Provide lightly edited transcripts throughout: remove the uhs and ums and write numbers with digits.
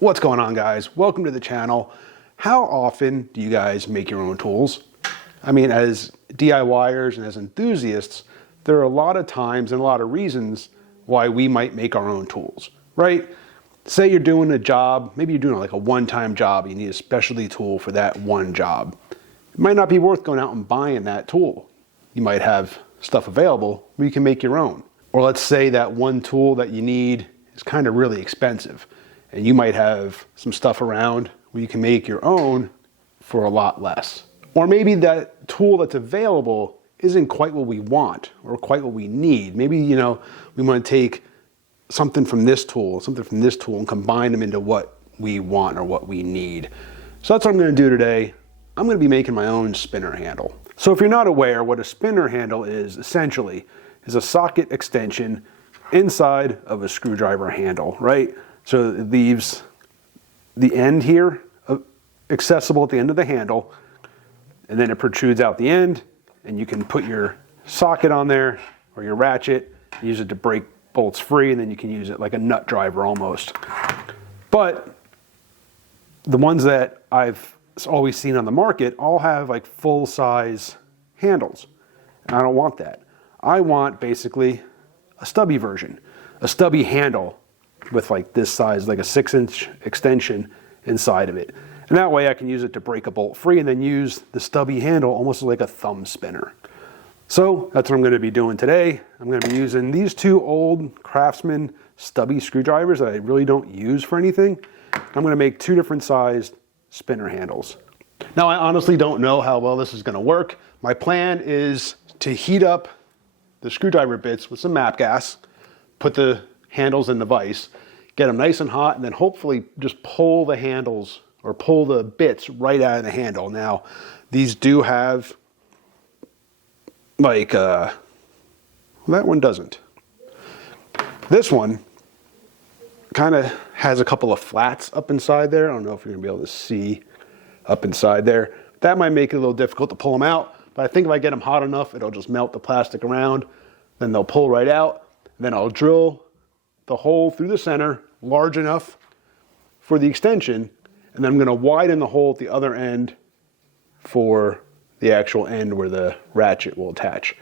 What's going on, guys? Welcome to the channel. How often do you guys make your own tools? I mean, as DIYers and as enthusiasts, there are a lot of times and a lot of reasons why we might make our own tools, right? Say you're doing a job, maybe you're doing like a one-time job, you need a specialty tool for that one job. It might not be worth going out and buying that tool. You might have stuff available where you can make your own. Or let's say that one tool that you need is kind of really expensive, and you might have some stuff around where you can make your own for a lot less. Or maybe that tool that's available isn't quite what we want or quite what we need. Maybe, we want to take something from this tool, and combine them into what we want or what we need. So that's what I'm going to do today. I'm going to be making my own spinner handle. So if you're not aware, what a spinner handle is essentially is a socket extension inside of a screwdriver handle, right? So it leaves the end here accessible at the end of the handle, and then it protrudes out the end, and you can put your socket on there or your ratchet, use it to break bolts free, and then you can use it like a nut driver almost. But the ones that I've always seen on the market all have like full-size handles, and I don't want that. I want basically a stubby version, a stubby handle with like this size, like a 6-inch extension inside of it. And that way I can use it to break a bolt free and then use the stubby handle almost like a thumb spinner. So that's what I'm going to be doing today. I'm going to be using these two old Craftsman stubby screwdrivers that I really don't use for anything. I'm going to make two different sized spinner handles. Now I honestly don't know how well this is going to work. My plan is to heat up the screwdriver bits with some MAP gas, put the handles in the vise, get them nice and hot, and then hopefully just pull the handles or pull the bits right out of the handle. Now, these do have like, well, that one doesn't. This one kind of has a couple of flats up inside there. I don't know if you're gonna be able to see up inside there. That might make it a little difficult to pull them out, but I think if I get them hot enough, it'll just melt the plastic around, then they'll pull right out. Then I'll drill the hole through the center, large enough for the extension, and then I'm going to widen the hole at the other end for the actual end where the ratchet will attach.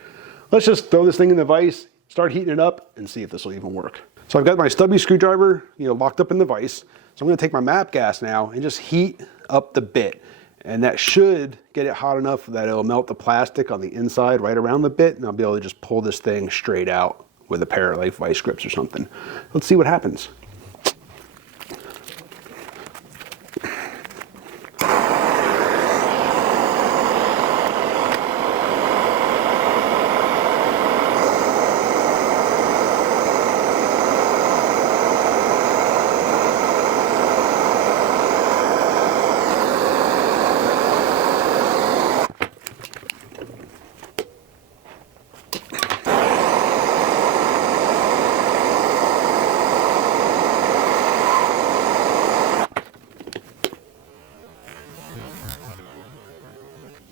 Let's just throw this thing in the vise, start heating it up, and see if this will even work. So I've got my stubby screwdriver, locked up in the vise. So I'm going to take my MAP gas now and just heat up the bit. And that should get it hot enough that it'll melt the plastic on the inside right around the bit, and I'll be able to just pull this thing straight out with a pair of like vice grips or something. Let's see what happens.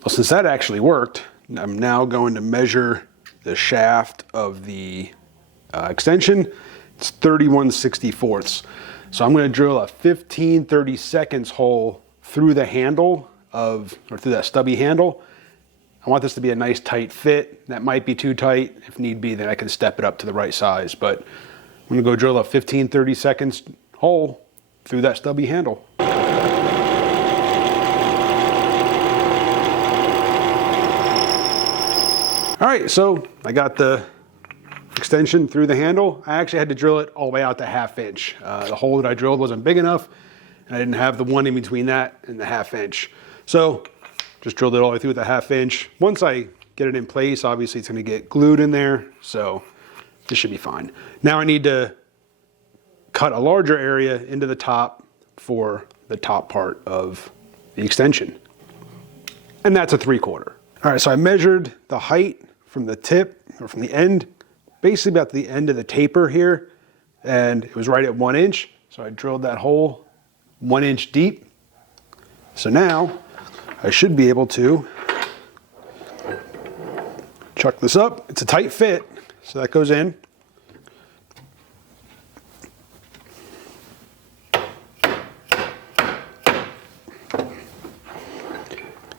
Well, since that actually worked, I'm now going to measure the shaft of the extension. It's 31/64. So I'm going to drill a 15/32 hole through the handle or through that stubby handle. I want this to be a nice tight fit. That might be too tight. If need be, then I can step it up to the right size. But I'm going to go drill a 15/32 hole through that stubby handle. All right, so I got the extension through the handle. I actually had to drill it all the way out to 1/2 inch. The hole that I drilled wasn't big enough, and I didn't have the one in between that and the 1/2 inch. So just drilled it all the way through with the 1/2 inch. Once I get it in place, obviously it's gonna get glued in there, so this should be fine. Now I need to cut a larger area into the top for the top part of the extension. And that's a 3/4. All right, so I measured the height from the tip, or from the end, basically about the end of the taper here, and it was right at 1 inch. So I drilled that hole 1 inch deep. So now I should be able to chuck this up. It's a tight fit, so that goes in.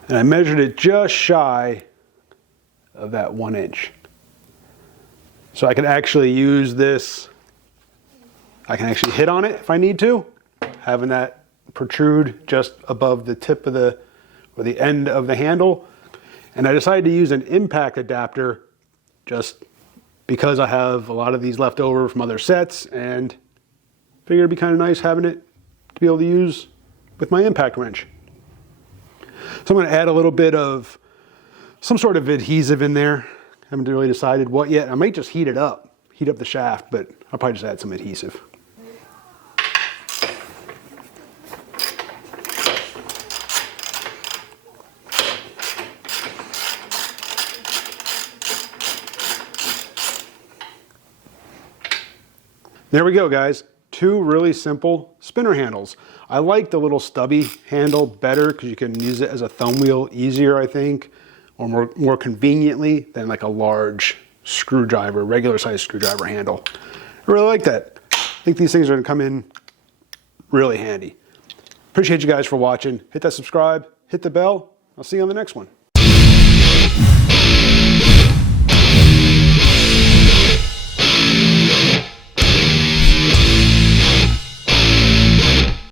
And I measured it just shy of that 1 inch. So I can actually use this, I can actually hit on it if I need to, having that protrude just above the tip of the, or the end of the handle. And I decided to use an impact adapter just because I have a lot of these left over from other sets, and figured it'd be kind of nice having it to be able to use with my impact wrench. So I'm going to add a little bit of some sort of adhesive in there. Haven't really decided what yet. I might just heat up the shaft, but I'll probably just add some adhesive. There we go, guys. 2 really simple spinner handles. I like the little stubby handle better because you can use it as a thumb wheel easier, I think, or more conveniently than like a large screwdriver, regular size screwdriver handle. I really like that. I think these things are going to come in really handy. Appreciate you guys for watching. Hit that subscribe, hit the bell. I'll see you on the next one.